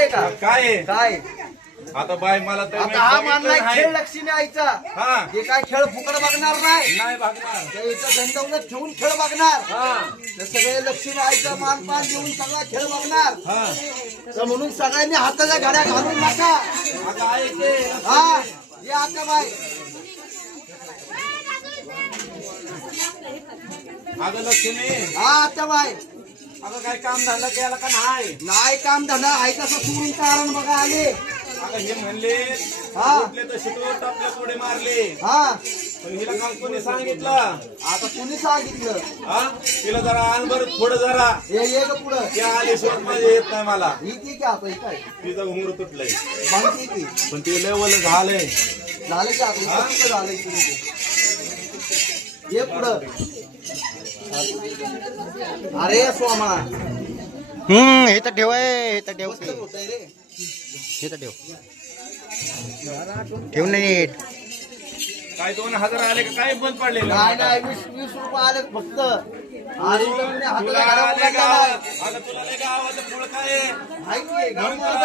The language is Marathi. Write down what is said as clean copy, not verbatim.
समजतंय का? काय आहे? काय आता बाय मला तर आता हा मानलाय खेळ लक्ष्मी आईचा. हा हे काय खेळ फुकट बघणार नाही, नाही बघणार. दंडवत ठेवून खेळ बघणार. हा तर सगळे लक्ष्मी आईचा मानपान देऊन सगळा खेळ बघणार. हा तर म्हणून सगळ्यांनी हाताच्या घड्या घालून नका. आता ऐके हा ये आता बाई. अगं लक्ष्मी, हा आता बाई. अगं काय काम झालं केलं का नाही? नाही काम धंदा आहे तसं सोडून कारण बघा आले. अगं हे म्हणले हा. कुठले तर शिकवत आपल्या पुढे मारले. हा पण हिला काल कोणी सांगितलं? आता कुणी सांगितलं? हा तिला जरा आण बरं थोडं जरा. हे ये ग पुढं. ते आले शोध माझे येत नाही मला. ही ती की आता ही काय तिचं घुंगरू तुटलंय माहिती की पण ते लेवल झालंय. झालं की आता हा? इथं झालं इथून ते. ये पुढं. अरे सोमा हे तर ठेव आहे, हे तर ठेव मस्त होतंय रे. हे तर ठेव ठेव नाही नीट. काय 2000 आले का काय बंद पडले? नाही नाही 20 रुपये आले फक्त. आणि इथं म्हणे हाताला तुला घाला आले मुलांना गावात. नाही. आता तुला लय गावाचं फळ काय आहे? माहिती आहे का?